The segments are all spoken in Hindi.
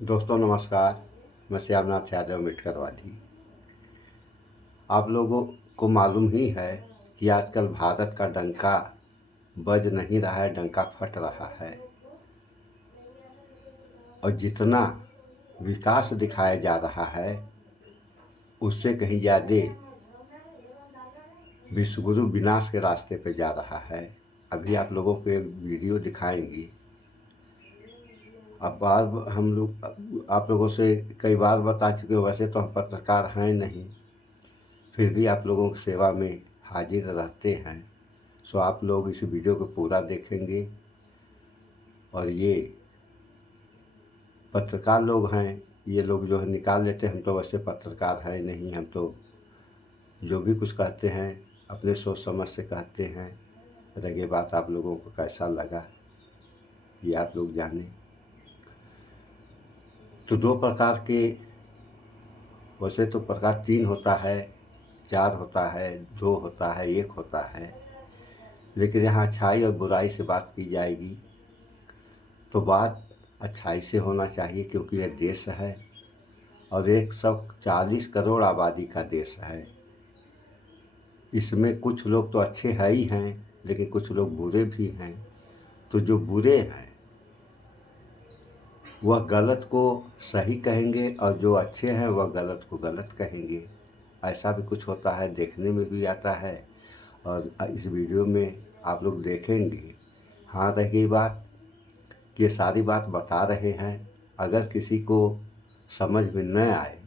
दोस्तों नमस्कार। मैं श्यामनाथ यादव मिटकरवादी। आप लोगों को मालूम ही है कि आजकल भारत का डंका बज नहीं रहा है, डंका फट रहा है। और जितना विकास दिखाया जा रहा है उससे कहीं ज़्यादा विश्वगुरु विनाश के रास्ते पे जा रहा है। अभी आप लोगों को एक वीडियो दिखाएंगे। अब बार हम लोग आप लोगों से कई बार बता चुके हैं, वैसे तो हम पत्रकार हैं नहीं, फिर भी आप लोगों की सेवा में हाजिर रहते हैं। सो आप लोग इस वीडियो को पूरा देखेंगे। और ये पत्रकार लोग हैं, ये लोग जो है निकाल लेते हैं। हम तो वैसे पत्रकार हैं नहीं, हम तो जो भी कुछ कहते हैं अपने सोच समझ से कहते हैं। रगे बात आप लोगों को कैसा लगा ये आप लोग जाने। तो दो प्रकार के, वैसे तो प्रकार तीन होता है, चार होता है, दो होता है, एक होता है, लेकिन यहाँ अच्छाई और बुराई से बात की जाएगी तो बात अच्छाई से होना चाहिए, क्योंकि यह देश है और 140 करोड़ आबादी का देश है। इसमें कुछ लोग तो अच्छे है ही हैं, लेकिन कुछ लोग बुरे भी हैं। तो जो बुरे हैं वह गलत को सही कहेंगे और जो अच्छे हैं वह गलत को गलत कहेंगे। ऐसा भी कुछ होता है, देखने में भी आता है। और इस वीडियो में आप लोग देखेंगे। हाँ, रह गई बात कि ये सारी बात बता रहे हैं, अगर किसी को समझ में न आए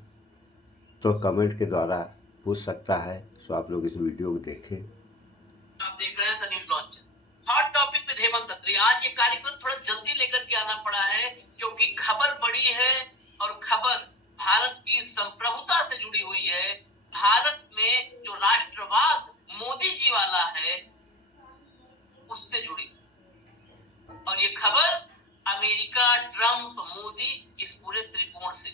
तो कमेंट के द्वारा पूछ सकता है। सो आप लोग इस वीडियो को देखें। आप देख रहे हैं the news launch. Hot topic with Hemant Atri. आज ये कार्यक्रम थोड़ा जल्दी लेकर के आना पड़ा है क्योंकि खबर बड़ी है और खबर भारत की संप्रभुता से जुड़ी हुई है। भारत में जो राष्ट्रवाद मोदी जी वाला है उससे जुड़ी, और ये खबर अमेरिका, ट्रंप, मोदी, इस पूरे त्रिकोण से।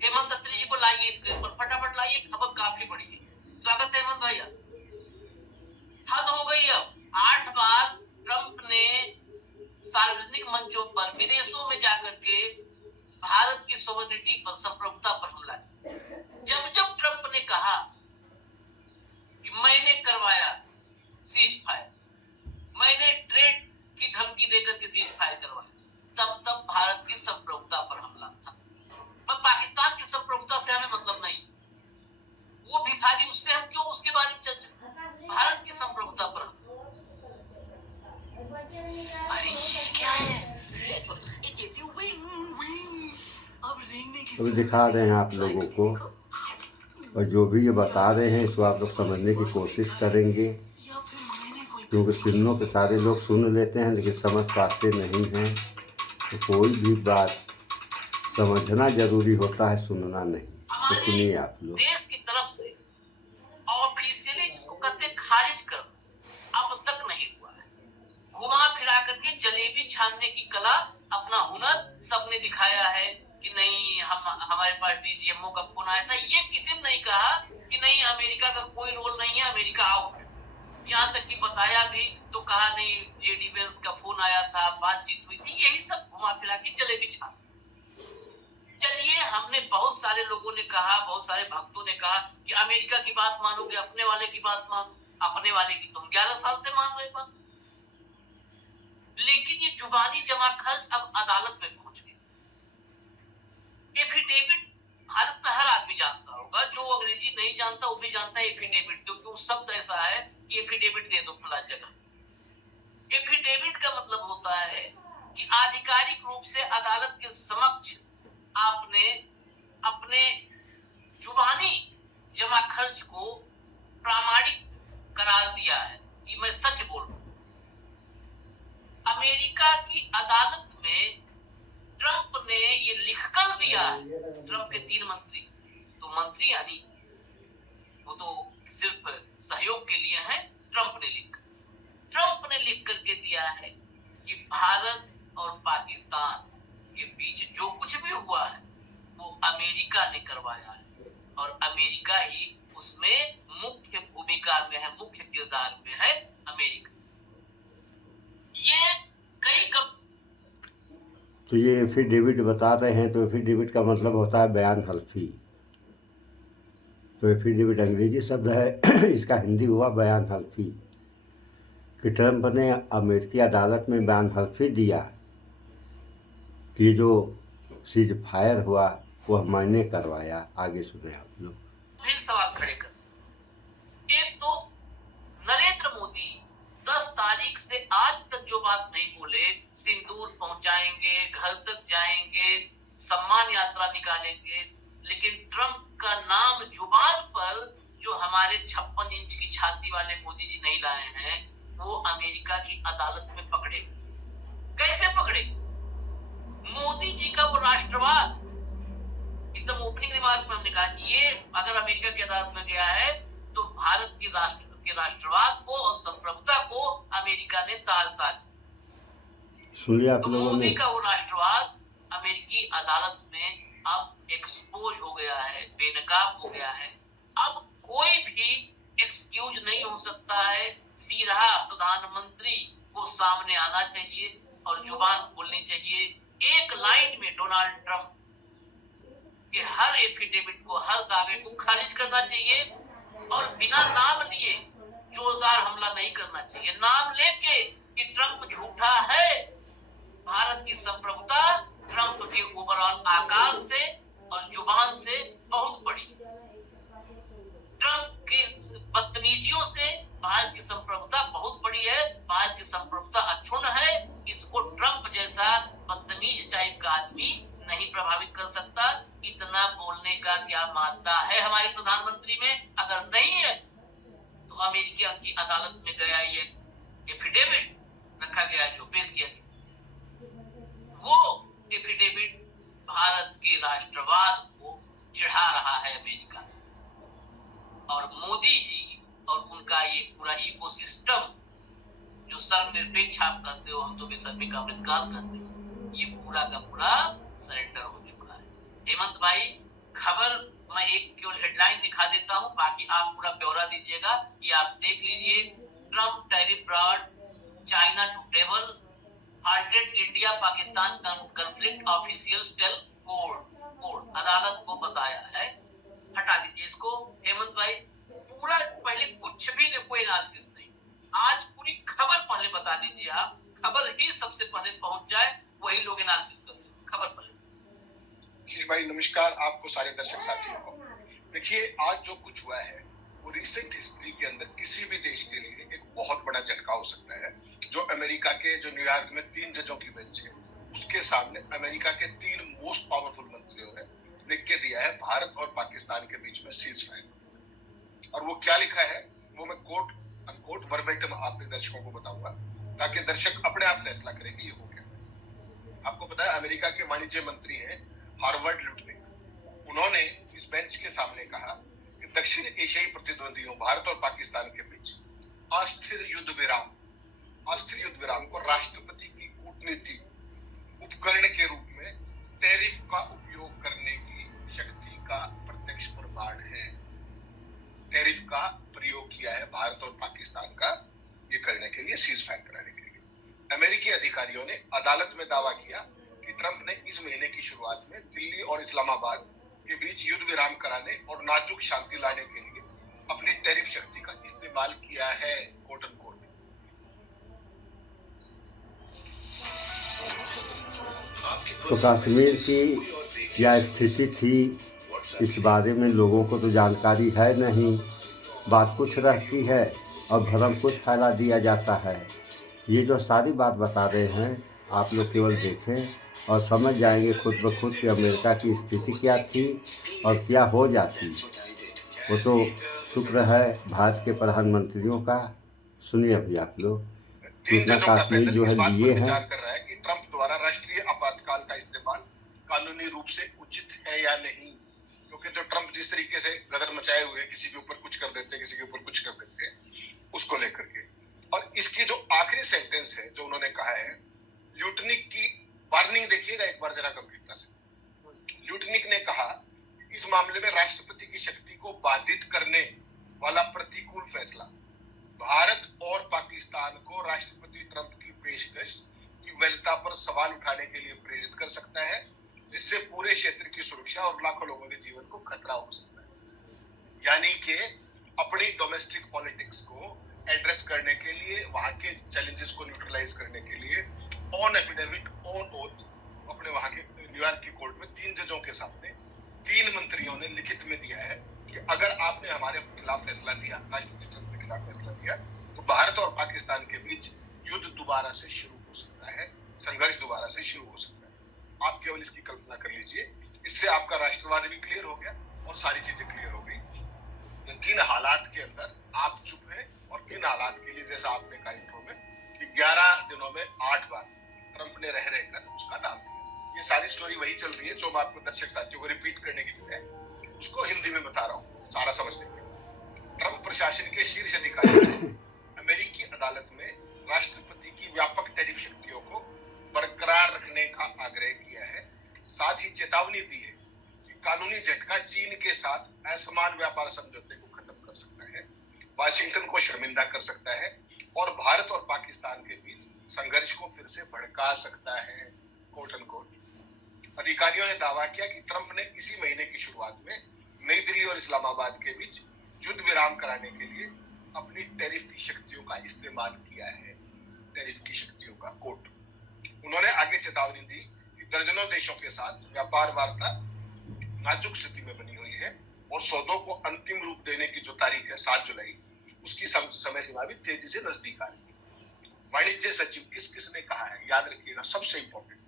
हेमंत अत्री जी को लाइए स्क्रीन पर, फटाफट लाइए, खबर काफी बड़ी है। स्वागत है हेमंत भैया। हद हो गई। अब 8 बार ट्रंप ने सार्वजनिक मंचों पर विदेशों में जाकर के भारत की सोवरेनिटी पर, संप्रभुता पर हमला किया। जब जब ट्रंप ने कहा कि मैंने करवाया सीज फायर, मैंने ट्रेड की धमकी देकर के सीज फायर करवाया, तब तब भारत की संप्रभुता पर हमला था। पर पाकिस्तान की संप्रभुता से हमें मतलब नहीं, वो भिखारी, उससे हम क्यों उसके बारे में चर्चा। भारत की संप्रभुता पर अभी दिखा रहे हैं आप लोगों को, और जो भी ये बता रहे हैं इसको आप लोग समझने की कोशिश करेंगे, क्योंकि सुनने के सारे लोग सुन लेते हैं लेकिन समझ पाते नहीं हैं। तो कोई भी बात समझना जरूरी होता है, सुनना नहीं। तो सुनिए आप लोग। देश की तरफ से ऑफिशियली जिसको कहते हैं खारिज कर, अब तक नहीं हुआ है। घुमा फिरा करके जलेबी छानने की कला, अपना हुनर सबने दिखाया है कि नहीं, हमारे पास डीजीएमओ का फोन आया था। ये किसी ने नहीं कहा कि नहीं अमेरिका का कोई रोल नहीं है, अमेरिका आउट है। यहाँ तक कि बताया भी तो कहा नहीं, जेडी वेंस का फोन आया था, बातचीत हुई थी। यही सब घुमा फिरा के जलेबी छान। चलिए, हमने बहुत सारे लोगों ने कहा, बहुत सारे भक्तों ने कहा कि अमेरिका की बात मानोगे, अपने वाले की बात मानो। अपने वाले की तुम 11 साल से मान रहे बात, लेकिन ये जुबानी जमा खर्च अब अदालत में पहुंच गई। एफिडेविट भारत में हर आदमी जानता होगा, जो अंग्रेजी नहीं जानता वो भी जानता है एफिडेविट, क्योंकि वो शब्द ऐसा है कि एफिडेविट दे दो फला जगह। एफिडेविट का मतलब होता है कि आधिकारिक रूप से अदालत के समक्ष आपने अपने जुबानी जमा खर्च को प्रामाणिक करार दिया है कि मैं सच बोल रहा हूं। अमेरिका की अदालत में ट्रंप ने ये लिखकर दिया है। ट्रंप के 3 मंत्री, तो मंत्री यानी वो तो सिर्फ सहयोग के लिए हैं। ट्रंप ने लिख करके दिया है कि भारत और पाकिस्तान के बीच जो कुछ भी हुआ है वो अमेरिका ने करवाया है, और अमेरिका ही उसमें मुख्य भूमिका में है, मुख्य किरदार में है अमेरिका। ये कई तो ये एफिडेविट बता रहे हैं, तो एफिडेविट का मतलब होता है बयान हल्फी। तो एफिडेविट अंग्रेजी शब्द है, इसका हिंदी हुआ बयान हल्फी, कि ट्रंप ने अमेरिकी अदालत में बयान हल्फी दिया कि जो सीज फायर हुआ वह मैंने करवाया। आगे सुने आप लोग। फिर सवाल खड़े कर, एक तो नरेंद्र मोदी 10 तारीख से आज तक जो बात नहीं बोले, सिंदूर पहुंचाएंगे, घर तक जाएंगे, सम्मान यात्रा निकालेंगे, लेकिन ट्रंप का नाम जुबान पर जो हमारे 56 इंच की छाती वाले मोदी जी नहीं लाए हैं, वो अमेरिका की अदालत में पकड़े। कैसे पकड़े? मोदी जी का वो राष्ट्रवाद, एकदम ओपनिंग रिमार्क में हमने कहा कि ये अगर अमेरिका की अदालत में गया है तो भारत की राष्ट्रवाद को और संप्रभुता को अमेरिका ने ताल सुनिए आप तो लोगों मोदी ने। का वो राष्ट्रवाद अमेरिकी अदालत में अब एक्सपोज हो गया है, बेनकाब हो गया है। अब कोई भी एक्सक्यूज नहीं हो सकता है, सीधा प्रधानमंत्री को सामने आना चाहिए और जुबान खोलनी चाहिए। एक लाइन में डोनाल्ड ट्रंप के हर एफिडेविट को, हर दावे को खारिज करना चाहिए और बिना नाम लिए जोरदार हमला नहीं करना चाहिए। नाम लेके कि ट्रंप झूठा है, भारत की संप्रभुता ट्रंप के ओवरऑल आकार से और जुबान से बहुत बड़ी। ट्रंप की बदतमीजियों से भारत की संप्रभुता बहुत बड़ी है, भारत की संप्रभुता अक्षुण्ण है। इसको ट्रंप जैसा बदतमीज टाइप का आदमी नहीं प्रभावित कर सकता। इतना बोलने का क्या मादा है हमारे प्रधानमंत्री में? अगर नहीं है तो अमेरिका की अदालत में गया ये एफिडेविट रखा गया, जो पेश किया गया, वो एफिडेविट भारत के राष्ट्रवाद को चिढ़ा रहा है अमेरिका से। और मोदी जी और उनका ये पूरा इकोसिस्टम जो सर्वनिरपेक्ष आप करते हो, हम तो बेसर्मी का अमृतकाल करते हो, ये पूरा का पूरा सरेंडर हो चुका है। हेमंत भाई, खबर मैं एक केवल हेडलाइन दिखा देता हूं, बाकी आप पूरा ब्यौरा दीजिएगा। ये आप देख लीजिए। Trump tariff brought China to table, halted India Pakistan conflict officials tell court, अदालत को बताया है। हटा दीजिए इसको हेमंत भाई। पूरा पहले कुछ भी कोई एनालिसिस नहीं, आज पूरी खबर पहले बता दीजिए आप, खबर ही सबसे पहले पहुंच जाए, वही लोग एनालिसिस कर लें। खबर पहले। भाई नमस्कार आपको, सारे दर्शक साथियों को। देखिए, आज जो कुछ हुआ है वो रिसेंट हिस्ट्री के अंदर किसी भी देश के लिए एक बहुत बड़ा झटका हो सकता है। जो अमेरिका के, जो न्यूयॉर्क में 3 जजों की बेंच है, उसके सामने अमेरिका के 3 मोस्ट पावरफुल मंत्रियों ने लिख के दिया है भारत और पाकिस्तान के बीच में सीज फायर। और वो क्या लिखा है वो मैं कोट अनकोट वर्बेटम आपके दर्शकों को बताऊंगा, ताकि दर्शक अपने आप फैसला करें कि ये हो क्या। आपको पता है अमेरिका के वाणिज्य मंत्री हैं हार्वर्ड लुटविक। उन्होंने इस बेंच के सामने कहा कि दक्षिण एशियाई प्रतिद्वंदियों भारत और पाकिस्तान के बीच अस्थिर युद्ध विराम को राष्ट्रपति की कूटनीति उपकरण के रूप में टैरिफ का उपयोग करने की शक्ति का प्रत्यक्ष प्रमाण है। टैरिफ का प्रयोग किया है भारत और पाकिस्तान का ये करने के लिए, सीज फायर कराने के लिए। अमेरिकी अधिकारियों ने अदालत में दावा किया कि ट्रंप ने इस महीने की शुरुआत में दिल्ली और इस्लामाबाद के बीच युद्ध विराम कराने और नाजुक शांति लाने के लिए अपनी टैरिफ शक्ति का इस्तेमाल किया है, कोट अनकोट। तो कश्मीर की क्या स्थिति थी इस बारे में लोगों को तो जानकारी है नहीं, बात कुछ रहती है और भ्रम कुछ फैला दिया जाता है। ये जो सारी बात बता रहे हैं आप लोग केवल देखें और समझ जाएंगे खुद ब खुद कि अमेरिका की स्थिति क्या थी और क्या हो जाती। वो तो शुक्र है भारत के प्रधानमंत्रियों का। सुनिए अभी आप लोग कितना कश्मीर जो है लिए हैं। ट्रंप द्वारा राष्ट्रीय आपातकाल का इस्तेमाल कानूनी रूप से उचित है या नहीं, क्योंकि जो ट्रंप जिस तरीके से गदर मचाए हुए किसी के ऊपर कुछ कर देते, किसी के ऊपर कुछ कर देते, उसको लेकर के। और इसकी जो आखिरी सेंटेंस है जो उन्होंने कहा है, ल्यूटनिक की वार्निंग देखिएगा एक बार जरा गंभीरता से। ल्यूटनिक ने कहा इस मामले में राष्ट्रपति की शक्ति को बाधित करने वाला प्रतिकूल फैसला भारत और पाकिस्तान को राष्ट्रपति ट्रंप की पेशकश की वैधता पर सवाल उठाने के लिए प्रेरित कर सकता है, जिससे पूरे क्षेत्र की सुरक्षा और लाखों लोगों के जीवन को खतरा हो सकता है। यानी कि अपनी डोमेस्टिक पॉलिटिक्स को एड्रेस करने के लिए, वहां के चैलेंजेस को न्यूट्रलाइज करने के लिए ऑन एफिडेविट ऑन ओथ अपने वहां के न्यूयॉर्क की कोर्ट में 3 जजों के सामने 3 मंत्रियों ने लिखित में दिया है कि अगर आपने हमारे खिलाफ फैसला दिया, राष्ट्रपति ट्रंप के खिलाफ फैसला दिया, तो भारत और पाकिस्तान के बीच युद्ध दोबारा से शुरू हो सकता है, संघर्ष दोबारा से शुरू हो सकता है। आप केवल इसकी कल्पना कर लीजिए, इससे आपका राष्ट्रवाद भी क्लियर हो गया और सारी चीजें क्लियर हो गई। किन हालात के अंदर आप चुप हैं और किन हालात के लिए, जैसा आपने कहा इंट्रो में कि 11 दिनों में 8 बार ट्रंप ने रह रहकर उसका नाम दिया। ये सारी स्टोरी वही चल रही है जो मैं आपको दर्शक साथियों को रिपीट करने की बजाय उसको हिंदी में बता रहा हूँ सारा समझने के लिए। ट्रंप प्रशासन के शीर्ष अधिकारी ने अमेरिकी अदालत में राष्ट्रपति की व्यापक टैरिफ शक्तियों को बरकरार रखने का आग्रह किया है। साथ ही चेतावनी दी है कि कानूनी झटका चीन के साथ असमान व्यापार समझौते को खत्म कर सकता है, वाशिंगटन को शर्मिंदा कर सकता है और भारत और पाकिस्तान के बीच संघर्ष को फिर से भड़का सकता है, कोट अनकोट। अधिकारियों ने दावा किया कि ट्रंप ने इसी महीने की शुरुआत में नई दिल्ली और इस्लामाबाद के बीच युद्ध विराम कराने के लिए अपनी टैरिफ की शक्तियों का इस्तेमाल किया है, टैरिफ की शक्तियों का, कोट। उन्होंने आगे चेतावनी दी कि दर्जनों देशों के साथ व्यापार वार्ता नाजुक स्थिति में बनी हुई है और सौदों को अंतिम रूप देने की जो तारीख है 7 जुलाई, उसकी समय सीमा भी तेजी से नजदीक आ रही है। वाणिज्य सचिव किसने कहा है, याद रखिएगा, सबसे इंपॉर्टेंट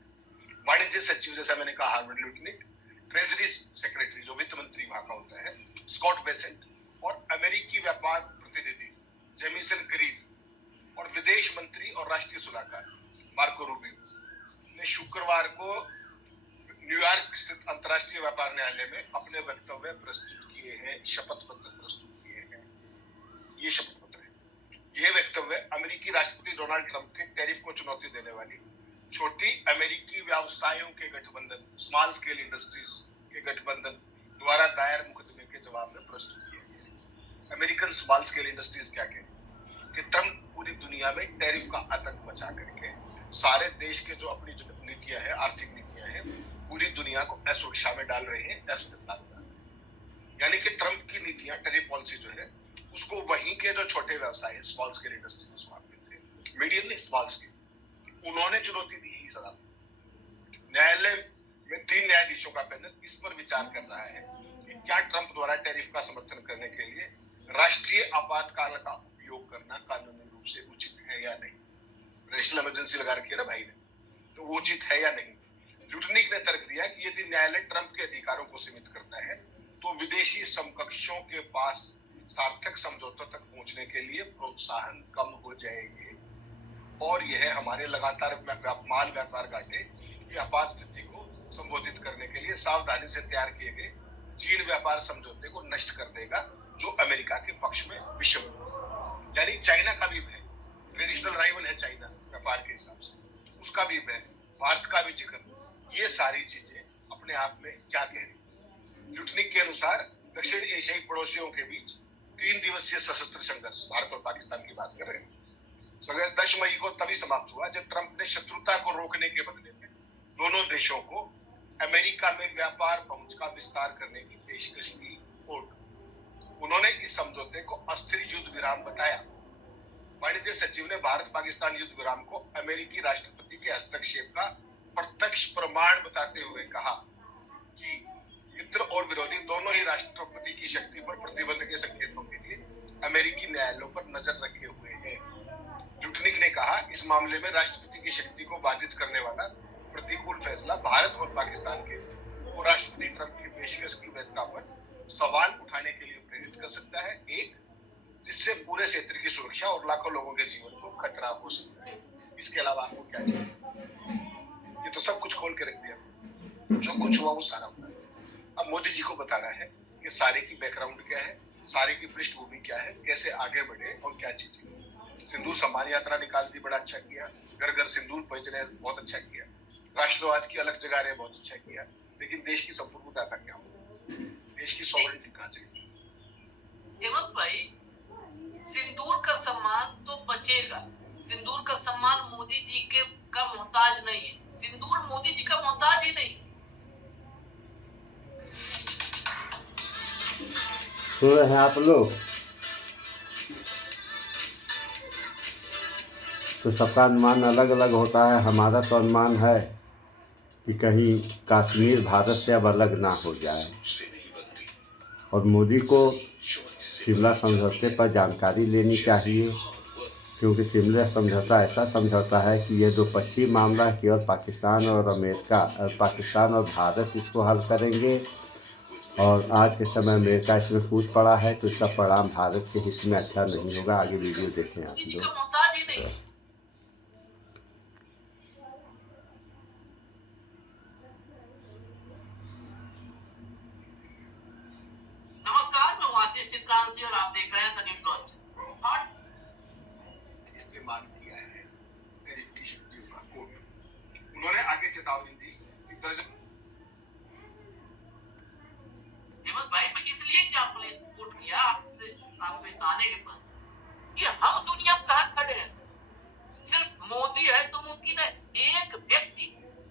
वाणिज्य सचिव, जैसा मैंने कहा, हार्वर्ड लुटनिक, ट्रेजरी सेक्रेटरी जो वित्त मंत्री वहां का होता है स्कॉट बेसेंट, और अमेरिकी व्यापार प्रतिनिधि जेमिसन ग्रीन और विदेश मंत्री और राष्ट्रीय सलाहकार मार्को रूबियो ने शुक्रवार को न्यूयॉर्क स्थित अंतर्राष्ट्रीय व्यापार न्यायालय में अपने वक्तव्य प्रस्तुत किए हैं, शपथ पत्र प्रस्तुत किए हैं। ये शपथ पत्र है। ये वक्तव्य अमेरिकी राष्ट्रपति डोनाल्ड ट्रंप के टैरिफ को चुनौती देने वाली छोटी अमेरिकी व्यवसायों के गठबंधन, स्मॉल स्केल इंडस्ट्रीज के गठबंधन द्वारा दायर मुकदमे के जवाब में प्रस्तुत किए गए। अमेरिकन स्मॉल स्केल इंडस्ट्रीज क्या कहते कि ट्रंप पूरी दुनिया में टैरिफ का आतंक मचा करके सारे देश के जो अपनी जो नीतियां हैं, आर्थिक नीतियां हैं, पूरी दुनिया को असुरक्षा में डाल रहे हैं, अस्थिरता में डाल रहे हैं। यानी कि ट्रंप की नीतियां, टैरिफ पॉलिसी जो है, उसको वहीं के जो छोटे व्यवसाय है, स्मॉल स्केल इंडस्ट्री जिसको आप कहते हैं, मीडियम नहीं स्मॉल स्केल, उन्होंने चुनौती दी है इस अदालत। न्यायालय में 3 न्यायाधीशों का पैनल इस पर विचार कर रहा है कि क्या ट्रंप द्वारा टैरिफ का समर्थन करने के लिए राष्ट्रीय आपातकाल का उपयोग करना कानूनी रूप से उचित है या नहीं। नेशनल इमरजेंसी लगा रखी है ना भाई ने, तो वो उचित है या नहीं। लुटनिक ने तर्क दिया कि यदि न्यायालय ट्रंप के अधिकारों को सीमित करता है तो विदेशी समकक्षों के पास सार्थक समझौतों तक पहुंचने के लिए प्रोत्साहन कम हो जाएंगे और यह हमारे लगातार माल व्यापार घाटे की आपात स्थिति को संबोधित करने के लिए सावधानी से तैयार किए गए चीन व्यापार समझौते को नष्ट कर देगा, जो अमेरिका के पक्ष में विषम है। यानी चाइना का भी भय, ट्रेडिशनल राइवल है चाइना व्यापार के हिसाब से, उसका भी भय, भारत का भी जिक्र, ये सारी चीजें अपने आप में क्या कह रही। लुटनिक के अनुसार दक्षिण एशियाई पड़ोसियों के बीच 3 दिवसीय सशस्त्र संघर्ष, भारत और पाकिस्तान की बात कर रहे हैं, 10 मई को तभी समाप्त हुआ जब ट्रंप ने शत्रुता को रोकने के बदले में दोनों देशों को अमेरिका में व्यापार पहुंच का विस्तार करने की पेशकश की। उन्होंने इस समझौते को अस्थिर युद्ध विराम बताया। वाणिज्य सचिव ने भारत पाकिस्तान युद्ध विराम को अमेरिकी राष्ट्रपति के हस्तक्षेप का प्रत्यक्ष प्रमाण बताते हुए कहा कि मित्र और विरोधी दोनों ही राष्ट्रपति की शक्ति पर प्रतिबंध के संकेतों के लिए अमेरिकी न्यायालयों पर नजर रखे हुए हैं। लुटनिक ने कहा इस मामले में राष्ट्रपति की शक्ति को बाधित करने वाला प्रतिकूल फैसला भारत और पाकिस्तान के उपराष्ट्रपति ट्रंप की पेशकश की वैधता पर सवाल उठाने के लिए प्रेरित कर सकता है, एक जिससे पूरे क्षेत्र की सुरक्षा और लाखों लोगों के जीवन को खतरा हो सकता है। इसके अलावा आपको क्या चाहिए? ये तो सब कुछ खोल के रख दिया, जो कुछ हुआ वो सारा हुआ है। अब मोदी जी को बताना है कि सारे की बैकग्राउंड क्या है, सारे की पृष्ठभूमि क्या है, कैसे आगे बढ़े और क्या चीजें। सिंदूर सम्मान यात्रा निकाल दी, बड़ा अच्छा किया। घर घर सिंदूर पहुंच रहे, बहुत अच्छा किया। राष्ट्रवाद की अलग जगह रहे, बहुत अच्छा किया। लेकिन देश की संपूर्णता का क्या होगा, देश की सॉवरेनिटी कहाँ जाएगी? हेमंत भाई, सिंदूर का सम्मान तो बचेगा, सिंदूर का सम्मान मोदी जी के का मोहताज नहीं है, सिंदूर मोदी जी का मोहताज ही नहीं। सुन रहे हैं आप लोग? तो सबका अनुमान अलग अलग होता है। हमारा तो अनुमान है कि कहीं कश्मीर भारत से अब अलग ना हो जाए, और मोदी को शिमला समझौते पर जानकारी लेनी चाहिए, क्योंकि शिमला समझौता ऐसा समझौता है कि ये द्विपक्षीय मामला है, केवल पाकिस्तान और भारत इसको हल करेंगे, और आज के समय अमेरिका इसमें कूद पड़ा है, तो इसका परिणाम भारत के हित में अच्छा नहीं होगा। आगे वीडियो देखें आप मोदी जी लोग। का मोहताज ही नहीं। नमस्कार, मैं हूं आशीष चित्रांशी और आप देख रहे हैं द न्यूज़ लॉन्च। इस्तेमाल किया है टैरिफ की शक्तियों का कोर्ट। उन्होंने आगे चेतावनी दी कि दर्जन हेमंत भाई, मैं इसलिए एग्जाम्पल कोट किया आपसे आपके आने के बाद कि हम दुनिया में कहां खड़े हैं। सिर्फ मोदी है तो मुमकिन है, एक व्यक्ति।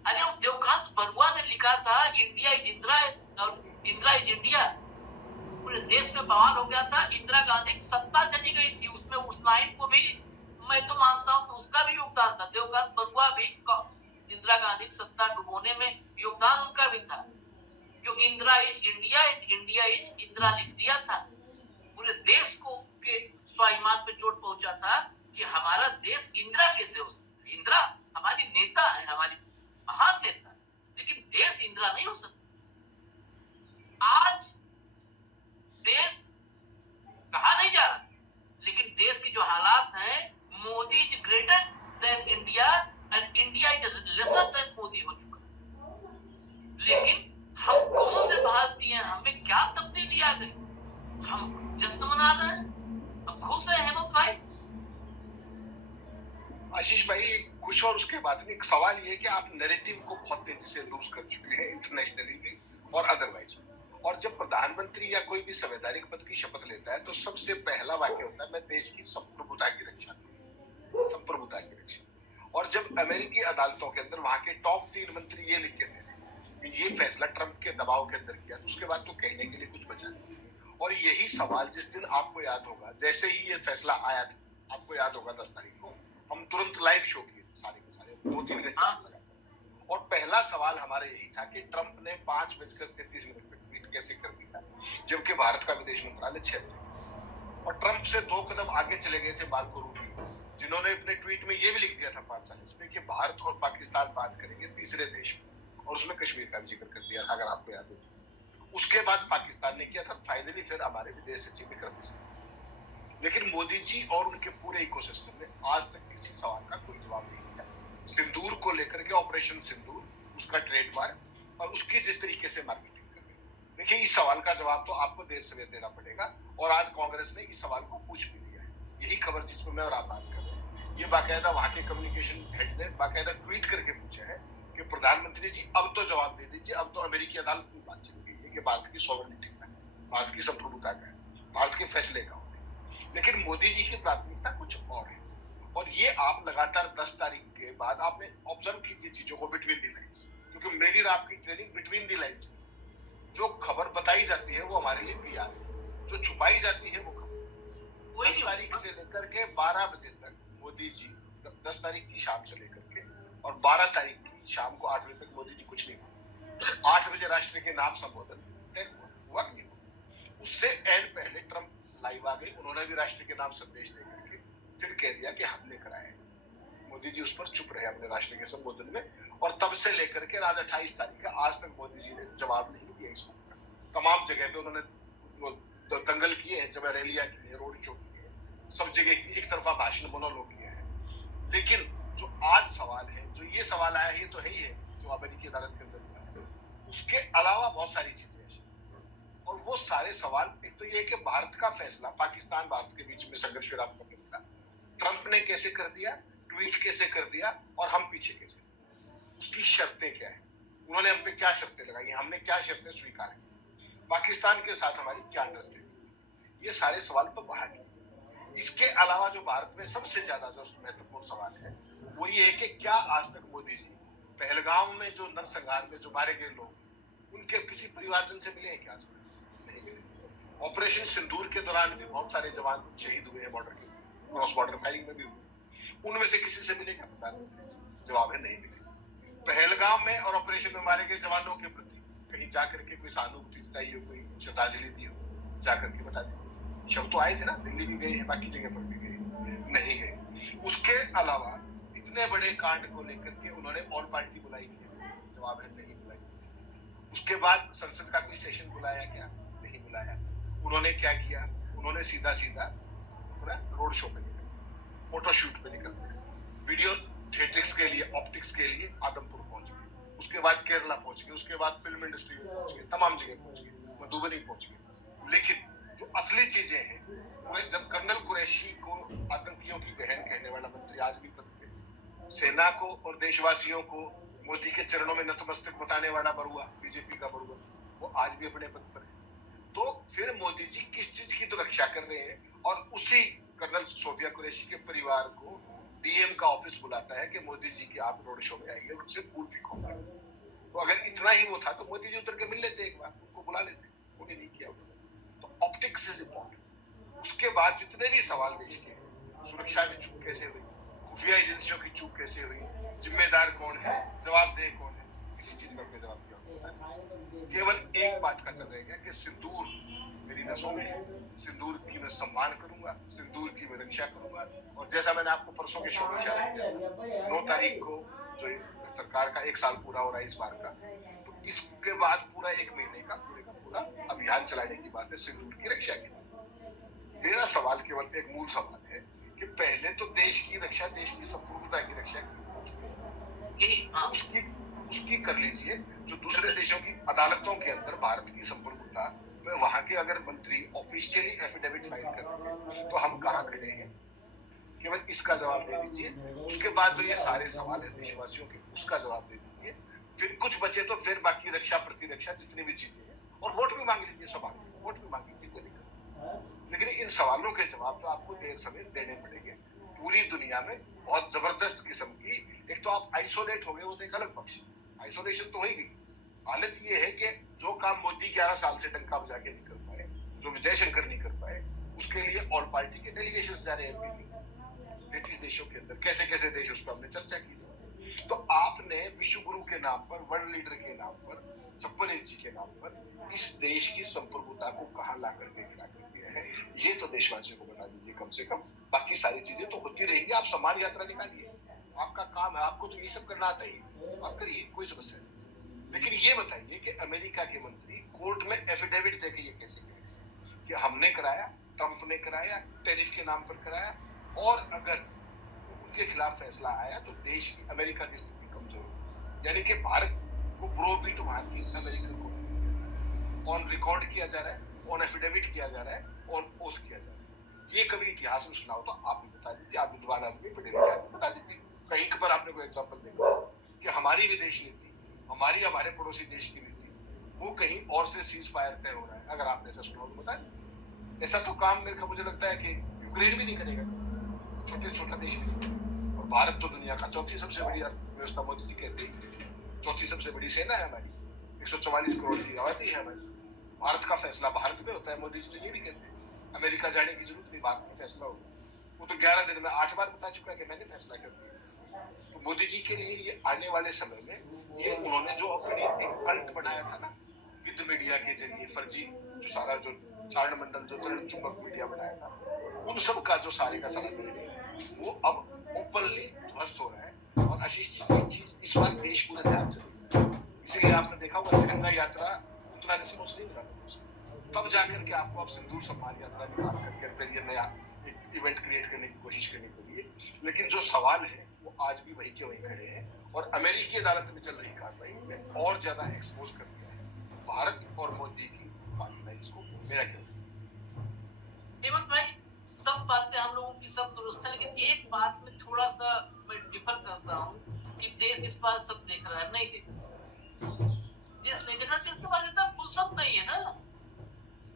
अरे वो देवकांत बरुआ ने लिखा था इंडिया इज इंदिरा और इंदिरा इज इंडिया, पूरे देश में बवाल हो गया था। इंदिरा गांधी की सत्ता चली गई थी, उसमें उस लाइन को भी मैं तो मानता हूं कि उसका भी योगदान था। देवकांत बरुआ भी इंदिरा गांधी की सत्ता डुबोने में योगदान उनका भी था, जो Indira is India and India is Indira लिख दिया था। पूरे देश को के स्वाभिमान पे चोट पहुंचा था कि हमारा देश इंदिरा कैसे हो सकता है। इंदिरा हमारी नेता है, हमारी महान नेता है, लेकिन देश इंदिरा नहीं हो सकता। आज देश कहा नहीं जा रहा, लेकिन देश की जो हालात हैं, Modi is greater than India and India is lesser than Modi हो चुका। लेकिन हम कौन से भारतीय हैं, हमें क्या तब्दीली आ गई? हम जश्न मना रहे हैं, हम खुश हैं हेमंत भाई। आशीष भाई कुछ और उसके बाद में एक सवाल ये है कि आप नैरेटिव को बहुत तेजी से लूज कर चुके हैं इंटरनेशनली भी और अदरवाइज। और जब प्रधानमंत्री या कोई भी संवैधानिक पद की शपथ लेता है तो सबसे पहला वाक्य होता है मैं देश की संप्रभुता की रक्षा करूंगा, संप्रभुता की रक्षा। और जब अमेरिकी अदालतों के अंदर वहां के टॉप 3 मंत्री ये लिख के थे कि ये फैसला ट्रंप के दबाव के अंदर किया, उसके बाद तो कहने के लिए कुछ बचा नहीं। और यही सवाल जिस दिन आपको याद होगा, जैसे ही ये फैसला आया था, आपको याद होगा 10 तारीख को हम तुरंत लाइव शो किए सारे के सारे 2-3 घंटे। और पहला सवाल हमारा यही था कि ट्रंप ने 5:33 पे ट्वीट कैसे कर दिया, जबकि भारत का विदेश मंत्रालय 6 बजे। और ट्रंप से 2 कदम आगे चले गए थे मार्को रूबियो, जिन्होंने अपने ट्वीट में ये भी लिख दिया था 5 साल इसमें कि भारत और पाकिस्तान बात करेंगे तीसरे देश में, और उसमें कश्मीर का भी जिक्र कर दिया था, अगर आपको याद हो। उसके बाद पाकिस्तान ने किया था, फाइनली फिर हमारे विदेश सचिव ने कर दिया। लेकिन मोदी जी और उनके पूरे इकोसिस्टम ने आज तक किसी सवाल का कोई जवाब नहीं दिया। सिंदूर को लेकर के ऑपरेशन सिंदूर, उसका ट्रेडमार्क और उसकी जिस तरीके से मार्केटिंग कर रही है, देखिए इस सवाल का जवाब तो आपको देर सवेर देना पड़ेगा। और आज कांग्रेस ने इस सवाल को पूछ भी लिया है। यही खबर जिसमें मैं और आप बात कर रहे हैं, ये बाकायदा वहां के कम्युनिकेशन हेड ने बाकायदा ट्वीट करके पूछा है कि प्रधानमंत्री जी अब तो जवाब दे दीजिए, अब तो अमेरिकी अदालत में बात चली गई है कि भारत की सॉवरेनिटी का है, भारत की संप्रभुता का है, भारत के फैसले का। लेकिन मोदी जी की प्राथमिकता कुछ और है। और ये आप लगातार 10 तारीख के बाद आपने ऑब्जर्व कीजिए चीजों को बिटवीन दी लाइन्स, क्योंकि मेरी और आपकी ट्रेनिंग बिटवीन दी लाइन्स है। जो खबर बताई जाती है वो हमारे लिए पीआर है, जो छुपाई जाती है वो खबर। 10 तारीख से लेकर के 12 बजे तक मोदी जी, 10 तारीख की शाम से लेकर के और 12 तारीख की शाम को 8 बजे तक मोदी जी कुछ नहीं हुआ। 8 बजे राष्ट्र के नाम संबोधन तय हुआ नहीं। उससे एंड पहले ट्रंप लाइव आ गए, उन्होंने भी राष्ट्र के नाम संदेश देकर के फिर कह दिया कि हमने कराया है। मोदी जी उस पर चुप रहे अपने राष्ट्र के संबोधन में, और तब से लेकर के आज 28 तारीख है, आज तक मोदी जी ने जवाब नहीं दिया इस बात का। तमाम जगह पे उन्होंने दंगल किए हैं, जब रैलियां की है, रोड शो किए हैं, सब जगह एक तरफा भाषण मोनोलॉग किया है। लेकिन जो आज सवाल है, जो ये सवाल आया है, ये तो है ही है जो अमेरिकी अदालत के अंदर हुआ है, उसके अलावा बहुत सारी चीजें। और वो सारे सवाल, एक तो ये है कि भारत का फैसला पाकिस्तान भारत के बीच में संघर्ष विराम करने का ट्रंप ने कैसे कर दिया, ट्वीट कैसे कर दिया, और हम पीछे कैसे, उसकी शर्तें क्या है, उन्होंने हम पे क्या शर्तें लगाई, हमने क्या शर्तें स्वीकार की, पाकिस्तान के साथ हमारी क्या अंडरस्टैंडिंग, ये सारे सवाल तो बाहर है। इसके अलावा जो भारत में सबसे ज्यादा जो महत्वपूर्ण सवाल है वो ये है कि क्या आज तक मोदी जी पहलगाम में जो नरसंहार में जो मारे गए लोग उनके किसी परिवारजन से मिले हैं क्या आज तक? नहीं मिले। ऑपरेशन सिंदूर के दौरान भी बहुत सारे जवान शहीद हुए हैं बॉर्डर के क्रॉस बॉर्डर फायरिंग में भी हुए, उनमें से किसी से मिलेगा? जवाब है नहीं मिले। पहलगाम में और ऑपरेशन में मारे गए जवानों के प्रति कहीं जाकर के कोई सहानुभूति जताई हो, कोई श्रद्धांजलि दी हो, जाकर के बता दी। शब्द तो आए थे ना, दिल्ली भी गए हैं, बाकी जगह पर भी गए, नहीं गए। उसके अलावा इतने बड़े कांड को लेकर के उन्होंने ऑल पार्टी बुलाई नहीं, जवाब है नहीं बुलाई। उसके बाद संसद का कोई सेशन बुलाया क्या? नहीं बुलाया। उन्होंने क्या किया? उन्होंने सीधा सीधा पूरा रोड शो पे निकल, फोटो शूट पे निकल गए, वीडियो थिएट्रिक्स के लिए, ऑप्टिक्स के लिए आदमपुर पहुंच गए, उसके बाद केरला पहुंच गए, उसके बाद फिल्म इंडस्ट्री में पहुंच गए, तमाम जगह पहुंच गए, मधुबनी पहुंच गए। लेकिन जो असली चीजें हैं, जब कर्नल कुरैशी को आतंकियों की बहन कहने वाला मंत्री आज भी पद पे, सेना को और देशवासियों को मोदी के चरणों में नतमस्तक बताने वाला बरुआ, बीजेपी का बरुआ, वो आज भी अपने पद पर है। तो फिर मोदी जी किस चीज की तो रक्षा कर रहे हैं, और उसी कर्नल सोफिया कुरैशी के परिवार को डीएम का ऑफिस बुलाता है कि मोदी जी के आप रोड शो में आइए, उनसे पूर्व होगा। तो अगर इतना ही वो था तो मोदी जी उतर के मिल लेते, एक बार उनको बुला लेते, उन्हें नहीं किया। तो ऑप्टिक्स इज इम्पोर्टेंट। उसके बाद जितने भी सवाल देश के, सुरक्षा में चूक कैसे हुई, खुफिया एजेंसियों की चूक कैसे हुई, जिम्मेदार कौन है, जवाबदेह कौन है, किसी चीज का कोई जवाब दिया। केवल एक बात का चल रहेगा कि सिंदूर मेरी नसों में है, सिंदूर की मैं सम्मान करूंगा, सिंदूर की मैं रक्षा करूंगा। और जैसा मैंने आपको परसों के शो में इशारा किया, 9 तारीख को जो सरकार का 1 साल पूरा हो रहा है इस बार का, तो इसके बाद पूरा 1 महीने का पूरा अभियान चलाने की बात है सिंदूर की रक्षा की। मेरा सवाल केवल एक मूल सवाल है कि पहले तो देश की रक्षा, देश की संप्रभुता की रक्षा उसकी कर लीजिए। जो दूसरे देशों की अदालतों के अंदर भारत की संप्रभुता में वहां के अगर मंत्री ऑफिशियली एफिडेविट फाइल करेंगे तो हम कहाँ खड़े हैं? केवल इसका जवाब दे दीजिए। उसके बाद जो ये सारे सवाल है देशवासियों के, उसका जवाब दे दीजिए। फिर कुछ बचे तो फिर बाकी रक्षा प्रतिरक्षा जितनी भी चीजें हैं, और वोट भी मांग लीजिए, सवाल वोट भी मांग लीजिए, कोई दिक्कत। लेकिन इन सवालों के जवाब तो आपको देर समय देने पड़ेंगे। पूरी दुनिया में बहुत जबरदस्त किस्म की, एक तो आप आइसोलेट हो गए, वो तो एक अलग पक्ष, आइसोलेशन तो हो ही गई। हालत ये है कि जो काम मोदी 11 साल से डंका बजा के नहीं कर पाए, जो विजय शंकर नहीं कर पाए, उसके लिए ऑल पार्टी के डेलीगेशन जा रहे हैं 33 देशों के अंदर। कैसे कैसे देश, उस पर हमने चर्चा की। तो आपने विश्व गुरु के नाम पर, वर्ल्ड लीडर के नाम पर, 56 इंची के नाम पर इस देश की संप्रभुता को कहां ला करके खड़ा कर दिया है, ये तो देशवासियों को बता दीजिए कम से कम। बाकी सारी चीजें तो होती रहेंगी, आप सम्मान यात्रा निकालिए, आपका काम है, आपको तो ये सब करना आता ही, आप करिए, कोई समस्या नहीं। लेकिन ये बताइए कि अमेरिका के मंत्री कोर्ट में एफिडेविट देके ये कैसे करें कि हमने कराया, ट्रंप ने कराया, टैरिफ के नाम पर कराया, और अगर उनके खिलाफ फैसला आया तो देश की, अमेरिका की स्थिति कमजोर, यानी कि भारत को ब्रोबीट वहां की अमेरिका को ऑन रिकॉर्ड किया जा रहा है, ऑन एफिडेविट किया जा रहा है, ऑन ओथ किया जा रहा है। ये कभी इतिहास में सुना हो तो आप भी बता दीजिए, आप विद्वान आदमी पढ़े लिखे आदमी, बता दीजिए कहीं पर आपने कोई एग्जाम्पल देखा कि हमारी विदेश नीति, हमारी हमारे पड़ोसी देश की नीति, वो कहीं और से सीज फायर तय हो रहा है। अगर आपने ऐसा सुना हो तो बताएं। ऐसा तो काम मेरे को मुझे लगता है कि यूक्रेन भी नहीं करेगा, छोटे से छोटा देश भी। और भारत तो दुनिया का चौथी सबसे बड़ी अर्थव्यवस्था, मोदी जी कहते हैं चौथी सबसे बड़ी सेना है हमारी, 144 करोड़ की आबादी है हमारी। भारत का फैसला भारत में होता है, मोदी जी तो ये भी कहते हैं अमेरिका जाने की जरूरत नहीं, भारत में फैसला होगा। वो तो 11 दिन में 8 बार बता चुका है कि मैंने फैसला कर दिया। तो मोदी जी के लिए ये आने वाले समय में, ये उन्होंने जो अपनी एक कल्ट बनाया था ना विद मीडिया के जरिए, फर्जी जो सारा जो चारण मंडल, जो चरण चुंबक मीडिया बनाया था, उन सब का जो सारे का सारा वो अब ओपनली ध्वस्त हो रहा है। और आशीष जी की चीज इस बार देश पूरे ध्यान से, इसीलिए आपने देखा होगा गंगा यात्रा उतना रिस्पॉन्स नहीं मिला, तब जाकर के आपको अब सिंदूर सम्मान यात्रा निकाल करके अंदर ये नया इवेंट क्रिएट करने की कोशिश करनी पड़ी। लेकिन जो सवाल है वो आज भी वही के वही खड़े हैं, और अमेरिकी अदालत में चल रही कार्रवाई में और ज्यादा एक्सपोज कर दिया है भारत और मोदी की पार्टनर्स को। मेरा क्या हेमंत भाई, सब बातें हम लोगों की सब दुरुस्त है, लेकिन एक बात में थोड़ा सा मैं डिफर करता हूँ कि देश इस बार सब देख रहा है, नहीं देख रहा, देश नहीं देख रहा, क्योंकि हमारे इतना फुर्सत नहीं है ना,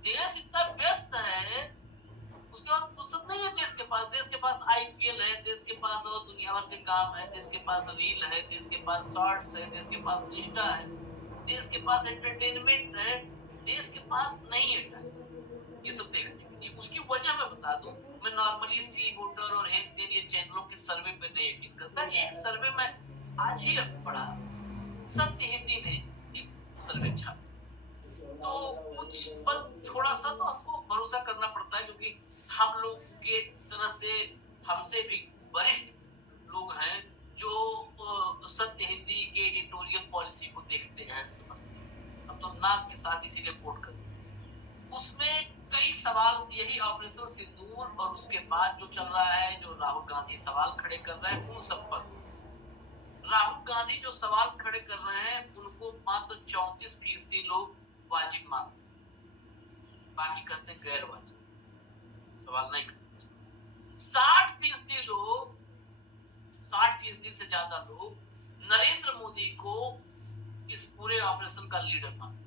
देश इतना व्यस्त है, उसके पास फुर्सत नहीं है देश के पास आईपीएल है, देश के पास और दुनिया भर के काम है, देश के पास रील है, देश के पास शॉर्ट्स है, देश के पास इंस्टा है, देश के पास एंटरटेनमेंट है, देश के पास नहीं है टाइम ये सब देखने के लिए। उसकी वजह मैं बता दूं, मैं नॉर्मली सी वोटर और ये चैनलों के सर्वे पे नहीं यकीन करता। एक सर्वे मैं आज ही पढ़ा, सत्य हिंदी ने एक सर्वे छापा, तो कुछ पर थोड़ा सा तो आपको भरोसा करना पड़ता है, क्योंकि हम लोग के तरह से हमसे भी वरिष्ठ लोग हैं जो सत्य हिंदी के एडिटोरियल पॉलिसी को देखते हैं, समझते हैं। अब तो नाम के साथ इसीलिए कोट कर, उसमें कई सवाल यही ऑपरेशन सिंदूर और उसके बाद जो चल रहा है, जो राहुल गांधी सवाल खड़े कर रहे हैं उन सब पर। राहुल गांधी जो सवाल खड़े कर रहे हैं उनको मात्र 34% लोग वाजिब मानते, बाकी कहते हैं गैर वाजिब, सवाल नहीं करते। 60% लोग, 60% से ज्यादा लोग नरेंद्र मोदी को इस पूरे ऑपरेशन का लीडर मानते।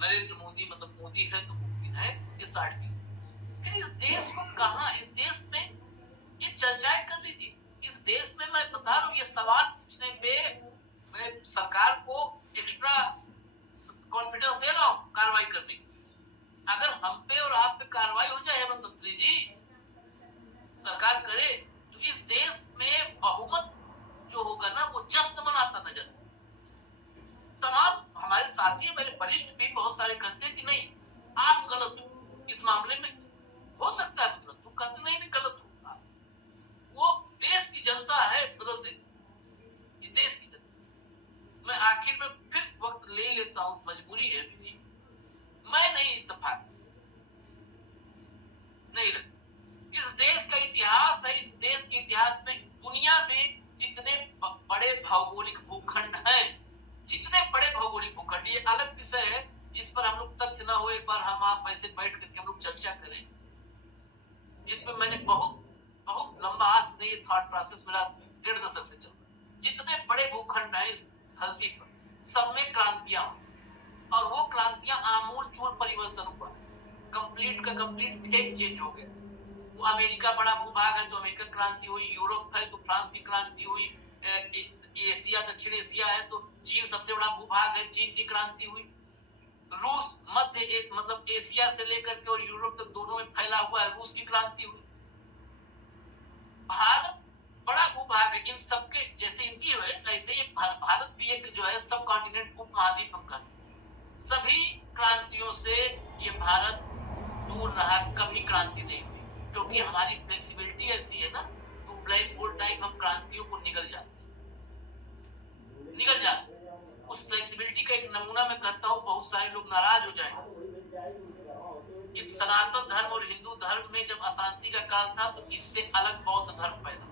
नरेंद्र मोदी मतलब मोदी है तो मुमकिन है, ये 60%। फिर इस देश को कहां, इस देश में ये चर्चाएं कर लीजिए। इस देश में मैं बता रहा हूं, ये सवाल पूछने पे मैं सरकार को एक्स्ट्रा कॉन्फिडेंस दे रहा हूं कार्रवाई करने की। अगर हम पे और आप पे कार्रवाई हो जाए हेमंत मंत्री जी, सरकार करे, तो इस देश में बहुमत जो होगा ना वो जश्न मनाता नजर। तमाम हमारे साथी, मेरे वरिष्ठ भी बहुत सारे कहते हैं कि नहीं आप गलत हो इस मामले में, हो सकता है गलत हो, कहते नहीं गलत हो, वो देश की जनता है, बदल देती, ये देश की जनता। मैं आखिर में फिर वक्त ले लेता हूं, मजबूरी है मेरी, मैं नहीं इत्तेफाक नहीं रख। इस देश का इतिहास है, इस देश के इतिहास में दुनिया में जितने बड़े भौगोलिक भूखंड हैं, जितने बड़े भौगोलिक भूखंड, ये अलग विषय है जिस पर हम लोग तथ्य ना हो, एक बार हम आप ऐसे बैठ करके हम लोग चर्चा करें, जिसमें मैंने बहुत लंबा, आज से ये थॉट प्रोसेस मेरा 1.5 दशक से चल रहा है। जितने बड़े भूखंड है इस धरती पर, सब में क्रांतियां हुई, और वो क्रांतियां आमूल चूल परिवर्तन हुआ, कंप्लीट का कंप्लीट फेक चेंज हो गया। वो अमेरिका बड़ा भूभाग है तो अमेरिका क्रांति हुई, यूरोप है तो फ्रांस की क्रांति हुई, एशिया दक्षिण एशिया है तो चीन सबसे बड़ा भूभाग है, चीन की क्रांति हुई। रूस मध्य मतलब एशिया से लेकर के और यूरोप तक दोनों में फैला हुआ है, रूस की क्रांति हुई। भारत बड़ा भूभाग है, इन सबके जैसे इनकी है ऐसे ये भारत भी एक जो है सब कॉन्टिनेंट उपमहाद्वीप का, सभी क्रांतियों से ये भारत दूर रहा, कभी क्रांति नहीं हुई, क्योंकि हमारी फ्लेक्सिबिलिटी ऐसी है ना, तो ब्लैक होल टाइप हम क्रांतियों को निगल जाते। उस फ्लेक्सिबिलिटी का एक नमूना मैं कहता हूँ, बहुत सारे लोग नाराज हो जाएंगे। इस सनातन धर्म और हिंदू धर्म में जब अशांति का काल था तो इससे अलग बौद्ध धर्म पैदा,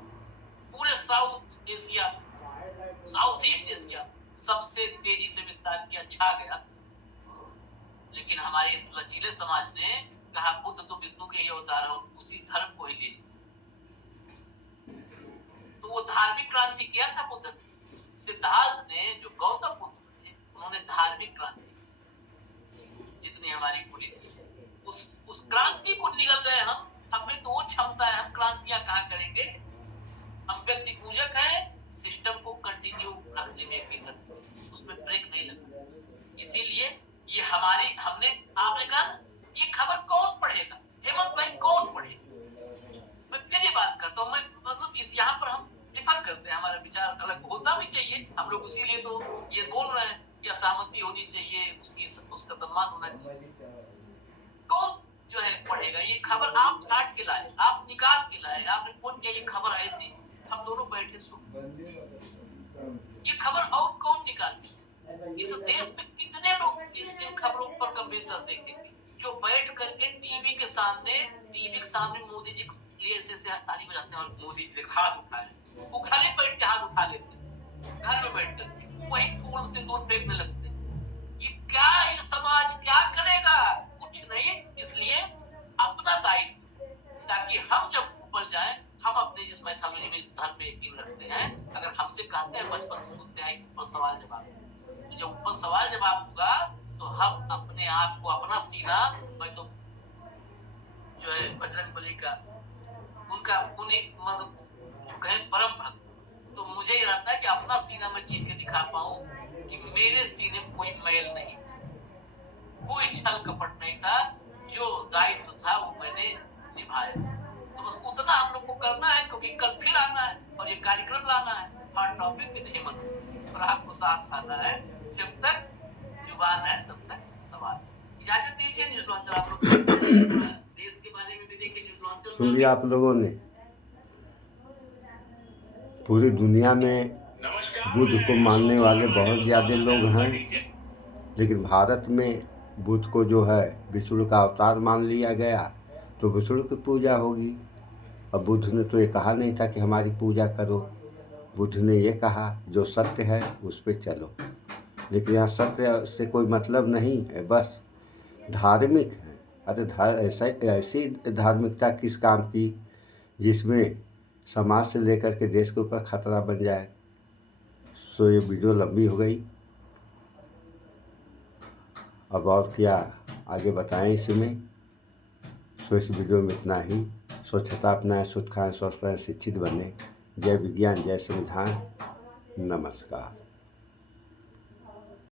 पूरे south Asia, south east Asia सबसे तेजी से विस्तार किया, छा गया था। लेकिन हमारे इस लचीले समाज ने कहा बुद्ध तो विष्णु के ही अवतार है, उसी धर्म को ही ले, तो वो धार्मिक क्रांति किया था बुद्ध। सिद्धार्थ ने, जो गौतम बुद्ध थे, उन्होंने धार्मिक क्रांति जितनी हमारी पूरी थी, उस क्रांति को निगल गए हम में तो वो क्षमता है, हम क्रांतियां कहाँ करेंगे, हम व्यक्ति पूजक हैं, सिस्टम को कंटिन्यू रखने में यकीन रखते हैं, उसमें ब्रेक नहीं लगता। इसीलिए ये हमारी, हमने, आपने कहा ये खबर कौन पढ़ेगा, हेमंत भाई कौन पढ़ेगा। मैं फिर ये बात करता हूँ, मैं मतलब इस यहाँ पर हम डिफर करते हैं, हमारा विचार अलग होता भी चाहिए, हम लोग उसीलिए तो ये बोल रहे हैं कि असहमति होनी चाहिए, उसका सम्मान होना चाहिए। कौन जो है पढ़ेगा ये खबर, आप काट के लाए, आप निकाल के लाए, आपने फोन किया ये खबर ऐसी, हम दोनों बैठे सुन, ये खबर और कौन निकाले। इस देश में कितने लोग इस खबरों पर गंभीर देखेंगे, जो बैठ करके टीवी के सामने मोदी जी लिए ऐसे ताली बजाते हैं और मोदी जी हाथ उठाए, वो घर में बैठ के हाथ उठा लेते हैं, घर में बैठ कर वही फूल से दूर फेंकने लगते हैं। ये क्या, ये समाज क्या करेगा, कुछ नहीं। इसलिए अपना दायित्व, ताकि हम जब ऊपर जाएं, हम अपने जिस मैथोलॉजी में, इस धर्म में यकीन रखते हैं, अगर हमसे कहते हैं, बचपन से सुनते हैं ऊपर सवाल जवाब, तो जब ऊपर सवाल जवाब होगा तो हम अपने आप को, अपना सीना, मैं तो जो है बजरंगबली का, उनका उन्हें जो कहे परम भक्त, तो मुझे ये रहता है कि अपना सीना में चीर के दिखा पाऊं कि मेरे सीने में कोई मैल नहीं था, कोई छल कपट नहीं था, जो दायित्व था वो मैंने निभाया। तो बस उतना हम लोग को करना है, क्योंकि कल फिर आना है और ये कार्यक्रम लाना है, हॉट टॉपिक विद हेमंत, और आपको साथ आना है। जब तक जुबान है तब तक सवाल। इजाजत दीजिए, न्यूज लॉन्चर आप लोग देश के बारे में भी देखिए, न्यूज लॉन्चर सुन लिया आप लोगों ने, पूरी दुनिया में बुद्ध को मानने वाले बहुत ज़्यादा लोग हैं, लेकिन भारत में बुद्ध को जो है विष्णु का अवतार मान लिया गया, तो विष्णु की पूजा होगी। और बुद्ध ने तो ये कहा नहीं था कि हमारी पूजा करो, बुद्ध ने ये कहा जो सत्य है उस पर चलो। लेकिन यहाँ सत्य से कोई मतलब नहीं है, बस धार्मिक है। अरे ऐसी धार्मिकता किस काम की जिसमें समाज से लेकर के देश के ऊपर खतरा बन जाए। सो ये वीडियो लंबी हो गई, अब और क्या आगे बताएं इसमें। सो इस वीडियो में इतना ही। स्वच्छता अपनाएं, शुद्ध खाएं, स्वस्थ रहें, शिक्षित बने। जय विज्ञान, जय संविधान, नमस्कार।